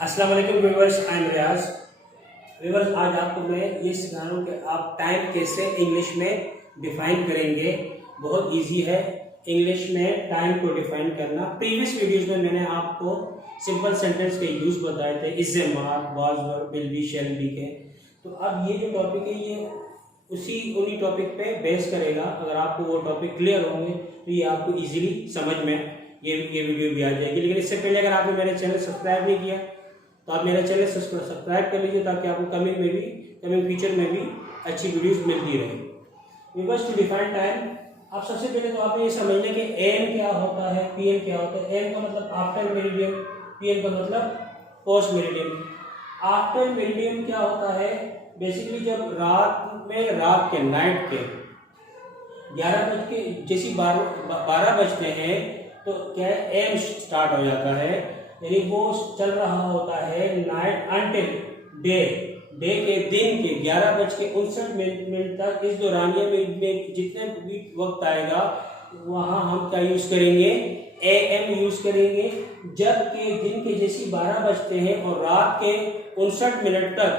अस्सलाम वालेकुम viewers, I am Riyaz. Viewers, आज आपको मैं ये सिखा रहा हूँ कि आप टाइम कैसे इंग्लिश में डिफाइन करेंगे। बहुत इजी है इंग्लिश में टाइम को डिफाइन करना। प्रीवियस वीडियोस में मैंने आपको सिंपल सेंटेंस के यूज बताए थे, is a mark, was verb, will be, shall be के। तो अब ये जो टॉपिक है ये उन्हीं टॉपिक पे बेस करेगा। अगर आपको वो टॉपिक क्लियर होंगे तो ये आपको इजीली समझ में ये वीडियो भी आ जाएगी। लेकिन इससे पहले अगर आपने मेरे चैनल सब्सक्राइब नहीं किया तो आप मेरा चैनल सब्सक्राइब कर लीजिए, ताकि आपको कमिंग फ्यूचर में भी अच्छी वीडियोस मिलती रहे। बिकॉज टू डिफाइन टाइम, आप सबसे पहले तो आपने ये समझना कि एम क्या होता है, पीएम क्या होता है। एम का मतलब आफ्टर मेरिडियम, पीएम का मतलब पोस्ट मेरिडियम। आफ्टर मेरिडियम क्या होता है? बेसिकली जब रात के नाइट के 11 बज के जैसी 12 बजते हैं तो क्या है, एम स्टार्ट हो जाता है, यानी वो चल रहा होता है नाइट अंटिल डे के दिन के 11:59 तक। इस दौरानिया में जितने भी वक्त आएगा वहां हम क्या यूज करेंगे, एएम यूज करेंगे। जबकि दिन के जैसी 12 बजते हैं और रात के 59 मिनट तक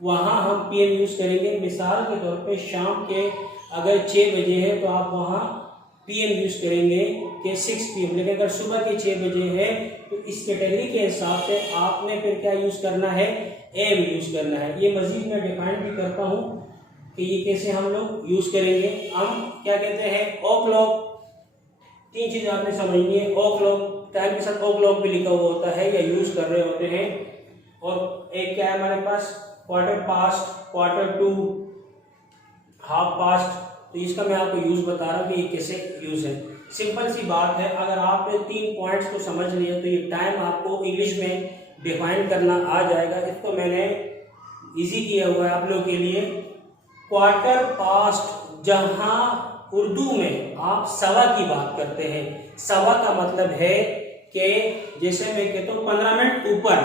वहां हम पीएम यूज करेंगे। मिसाल के तौर पे शाम के अगर 6 बजे है तो आप वहां पीएम यूज करेंगे कि 6 PM। लेकिन अगर सुबह के 6 बजे है तो इस कैटेगरी के हिसाब से आपने फिर क्या यूज करना है, एम यूज करना है। ये मजीद मैं डिफाइन भी करता हूं कि ये कैसे हम लोग यूज करेंगे। हम क्या कहते हैं, ओ क्लॉक। 3 चीजें आपने समझनी है। ओ क्लॉक, टाइम के साथ ओ क्लॉक भी लिखा हुआ होता है या यूज कर रहे होते हैं। और एक क्या है हमारे पास, quarter past, quarter to, half past. तो इसका मैं आपको यूज बता रहा हूँ कि ये कैसे यूज है। सिंपल सी बात है, अगर आपने 3 पॉइंट्स को समझ लिया तो ये टाइम आपको इंग्लिश में डिफाइन करना आ जाएगा। इसको मैंने इजी किया हुआ है आप लोगों के लिए। क्वार्टर पास्ट, जहां उर्दू में आप सवा की बात करते हैं। सवा का मतलब है कि जैसे मैं कहता हूँ 15 मिनट ऊपर,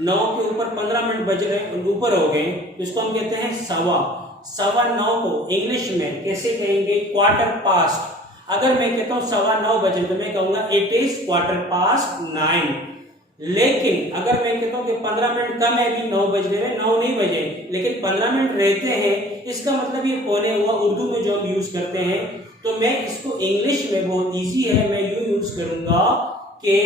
9 के ऊपर 15 मिनट बज रहे ऊपर हो गए तो इसको हम कहते हैं सवा। 9:15 को इंग्लिश में कैसे कहेंगे, क्वार्टर पास्ट। अगर मैं कहता हूं 9:15 बजे तो मैं कहूंगा इट इज क्वार्टर पास्ट 9। लेकिन अगर मैं कहता हूं कि 15 मिनट कम है, अभी 9 बज रहे हैं, 9 नहीं बजे, लेकिन 15 मिनट रहते हैं, इसका मतलब ये पौने हुआ उर्दू में जो हम यूज करते हैं। तो मैं इसको इंग्लिश में बहुत इजी है, मैं यूं यूज करूंगा कि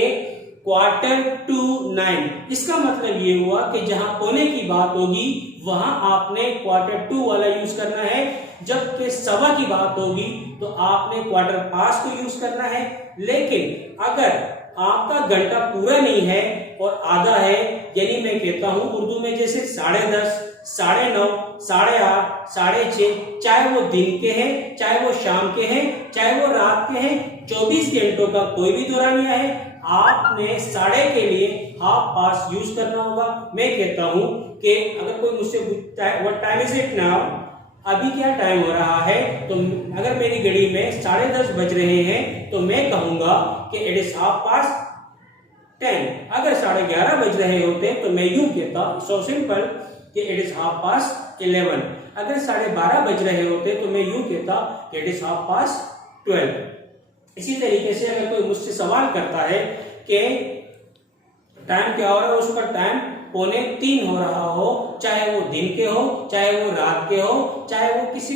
क्वार्टर टू 9। इसका मतलब ये हुआ कि जहां पौने की बात होगी वहां आपने क्वार्टर टू वाला यूज करना है, जबकि सवा की बात होगी तो आपने क्वार्टर पास्ट को यूज करना है। लेकिन अगर आपका घंटा पूरा नहीं है और आधा है, यानी मैं कहता हूं उर्दू में जैसे 10:30, 9:30, 8:30, 6:30, चाहे वो दिन के हैं, चाहे वो शाम के हैं, चाहे वो रात के हैं, 24 घंटों का कोई भी दौरानिया है, आपने साढ़े के लिए हाफ पास यूज करना होगा। मैं कहता हूं कि अगर कोई मुझसे पूछता है what time is it now, अभी क्या टाइम हो रहा है, तो अगर मेरी घड़ी में 10:30 बज रहे हैं तो मैं कहूंगा कि इट इज हाफ पास 10। अगर 11:30 बज रहे होते तो मैं यूं कहता, सो सिंपल, कि इट इज हाफ पास 11। अगर 12:30 बज रहे होते तो मैं यूं कहता कि इट इज हाफ पास 12। इसी तरीके से अगर कोई मुझसे सवाल करता है कि टाइम क्या हो रहा है, उसका टाइम 2:45 हो रहा हो, चाहे वो दिन के हो, चाहे वो रात के हो, चाहे वो किसी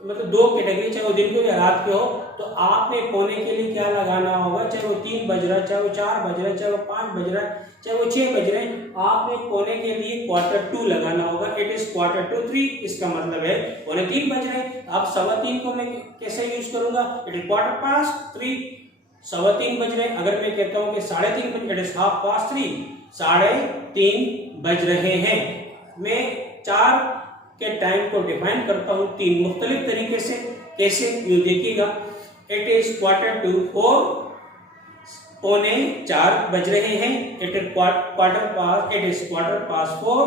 मतलब 2 कैटेगरी, चाहे वो दिन के हो या रात के हो, तो आपने पौने के लिए क्या लगाना होगा, चाहे वो 3 बज रहा है, चाहे वो 4 बज रहा है, चाहे वो 5 बज रहा है, चाहे वो 6 बज रहे हैं, आपने पौने के लिए क्वार्टर टू लगाना होगा। It is quarter to 3। इसका मतलब है 2:45 बज रहे हैं। अब 3:15 को मैं कैसे यूज करूंगा, इट इज क्वार्टर पास्ट 3। 3:15 बज रहे हैं, अगर मैं कहता हूं कि 3:30 बज, इट इज हाफ पास्ट 3। 3:30 बज रहे हैं। मैं 4 के टाइम को डिफाइन करता हूं 3 मुख्तलिफ तरीके से। कैसे, यू देखिएगा, इट इज क्वार्टर टू 4, 3:45 बज रहे हैं। It is quarter past, it is quarter past 4,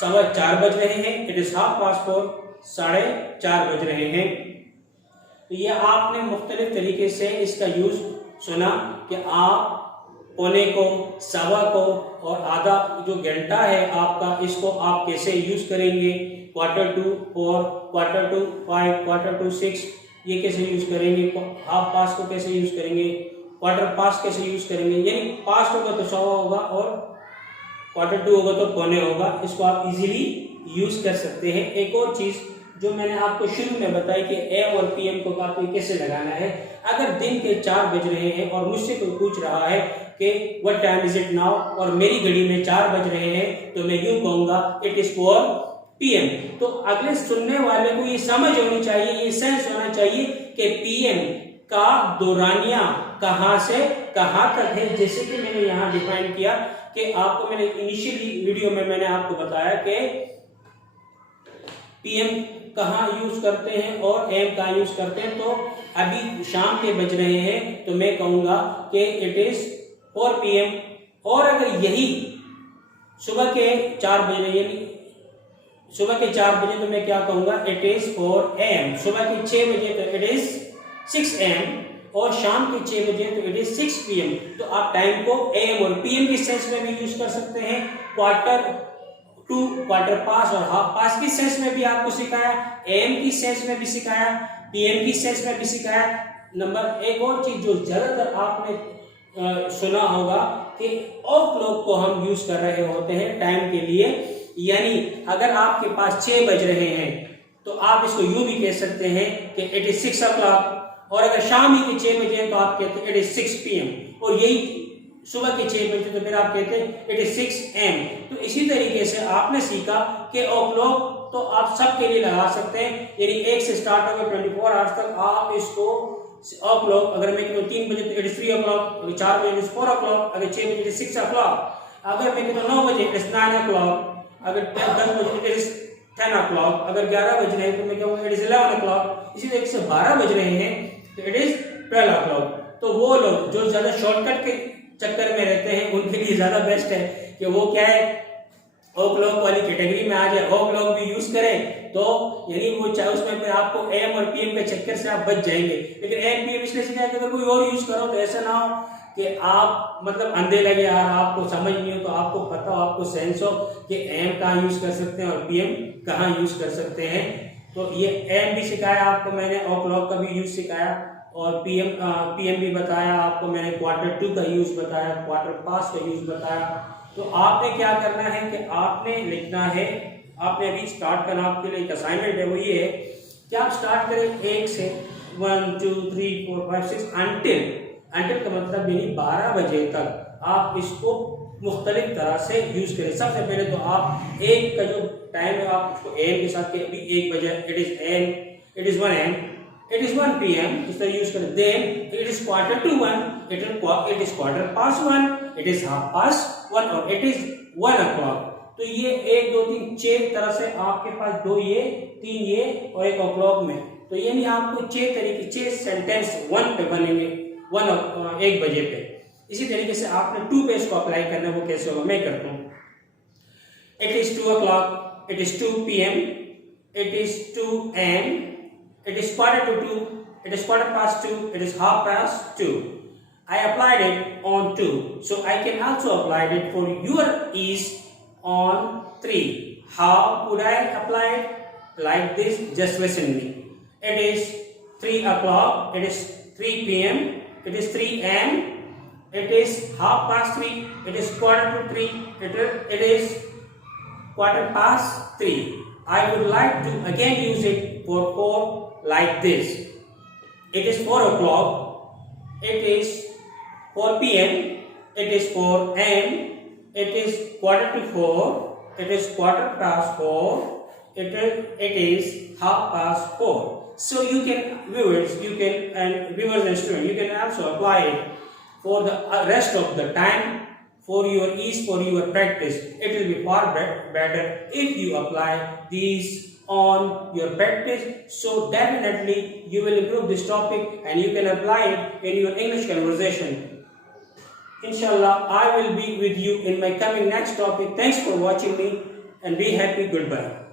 4:15 बज रहे हैं। इट इज हाफ पास 4, 4:30 बज रहे हैं। तो ये आपने मुख्तलिफ तरीके से इसका यूज सुना कि आप पौने को, सवा को और आधा जो घंटा है आपका, इसको आप कैसे यूज करेंगे। Quarter to 4, quarter to 5, quarter to 6, ये कैसे यूज करेंगे। हाफ पास को कैसे यूज करेंगे, क्वार्टर पास्ट कैसे यूज करेंगे, यानी पास्ट होगा तो 100 होगा और Q2 होगा तो पौने होगा, इसको आप इजीली यूज कर सकते हैं। एक और चीज जो मैंने आपको शुरू में बताई कि AM और PM को आपको कैसे लगाना है। अगर दिन के 4 बज रहे हैं और मुझसे कोई पूछ रहा है कि what time is it now, और मेरी घड़ी में 4 बज रहे हैं, तो मैं यूं कहूंगा इट इज फॉर PM। तो अगले सुनने वाले को ये समझ होनी चाहिए, ये सेंस होना चाहिए कि PM का दौरानिया कहां से कहां तक है। जैसे कि मैंने यहां डिफाइन किया कि आपको मैंने इनिशियली वीडियो में मैंने आपको बताया कि PM कहाँ यूज करते हैं और AM कहाँ यूज करते हैं। तो अभी शाम के बज रहे हैं तो मैं कहूंगा कि इट इज फॉर PM। और अगर यही सुबह के 4 बजे, यानी सुबह के 4 बजे, तो मैं क्या कहूंगा इट इज फॉर AM। सुबह के 6 बजे तो इट इज 6 AM, और शाम के 6 बजे तो इट इज 6 PM। तो आप टाइम को AM और PM की सेंस में भी यूज कर सकते हैं। Q2, क्वार्टर पास और हाफ पास की सेंस में भी आपको सिखाया, AM की सेंस में भी सिखाया, PM की सेंस में भी सिखाया। नंबर एक और चीज जो ज्यादातर आपने सुना होगा कि ओ क्लॉक को हम यूज कर रहे होते हैं टाइम के लिए, यानी अगर आपके पास 6 बज रहे हैं तो आप इसको यूं भी कह सकते हैं कि इट इज 6 o'clock, और अगर शाम ही के 6 बजे तो आप कहते हैं इट इज 6 PM, और यही सुबह के 6 बजे तो फिर आप कहते हैं इट इज 6 AM। तो इसी तरीके से आपने सीखा कि ओ क्लॉक तो आप सबके लिए लगा सकते हैं, यानी 1 से स्टार्ट होकर 24 आवर्स तक आप इसको ओ क्लॉक, अगर मैं कहूँ 3 बजे तो इट इज 3 o'clock, अगर 4 बजे इट इज 4 o'clock, अगर 6 बजे इट इज 6 o'clock, अगर मैं कहूँ 9 बजे इट इज 9 o'clock, अगर 10 बजे इट इज 10 o'clock, अगर 11 बज रहे हैं तो मैं कहूँगा इट इज 11 o'clock, इसी तरीके से 12 बज रहे हैं तो इट इज 12 o'clock। तो वो लोग जो ज्यादा शॉर्टकट के चक्कर में रहते हैं उनके लिए ज्यादा बेस्ट है कि वो क्या है ओ क्लॉक वाली कैटेगरी में आ जाए, ओ क्लॉक भी यूज करें, तो यानी वो चाहे उसमें फिर आपको AM और PM के चक्कर से आप बच जाएंगे। लेकिन AM PM इसलिए सिखाया कि अगर कोई और यूज करो तो ऐसा ना हो कि आप मतलब अंधे लगे यार, आपको समझ नहीं हो, तो आपको पता हो, आपको सेंस हो कि AM कहाँ यूज कर सकते हैं और PM कहाँ यूज कर सकते हैं। तो ये AM भी सिखाया आपको मैंने, ओ क्लॉक का भी यूज सिखाया, और PM भी बताया आपको मैंने, Q2 का यूज बताया, क्वार्टर पास का यूज बताया। तो आपने क्या करना है कि आपने लिखना है, आपने अभी स्टार्ट करना, आपके लिए एक असाइनमेंट है, वो ये है कि आप स्टार्ट करें 1 से 1 2 3 4 5 6 अंटिल का मतलब यानी 12 बजे तक आप इसको मुख्तलिफ तरह से यूज करें। सबसे पहले तो आप एक का जो टाइम है आप उसको AM के साथ के, अभी 1 बजे it is AM, it is 1 AM, it is 1 PM, इस तरह यूज करें। then it is quarter to 1, it is quarter past 1, it is half past 1, और it is 1 o'clock। तो ये 1 2 3 6 तरह से आपके पास 2 ये 3 ये और 1 o'clock में, तो ये नहीं आपको 6 तरीके 6 सेंटेंस 1 पे बनेंगे, 1 बजे पे। इसी तरीके से आपने 2 पे इसको अप्लाई करना है, वो कैसे होगा मैं करता हूँ। it is 2 o'clock, it is 2 PM, it is 2 AM, it is quarter to 2, it is quarter past 2, it is half past 2. I applied it on 2, so I can also apply it for your ease on 3. How would I apply it? Like this, just listen to me. It is 3 o'clock, it is 3 PM, it is 3 AM, it is half past 3, it is quarter to 3, it is quarter past 3. I would like to again use it for 4 like this. It is 4 o'clock, it is 4 PM, it is 4 AM, it is quarter to 4, it is quarter past 4, it is half past 4. So you can, viewers and students, you can also apply it for the rest of the time for your ease, for your practice. It will be far better if you apply these on your practice, so definitely you will improve this topic and you can apply it in your English conversation. Inshallah, I will be with you in my coming next topic. Thanks for watching me and be happy. Goodbye.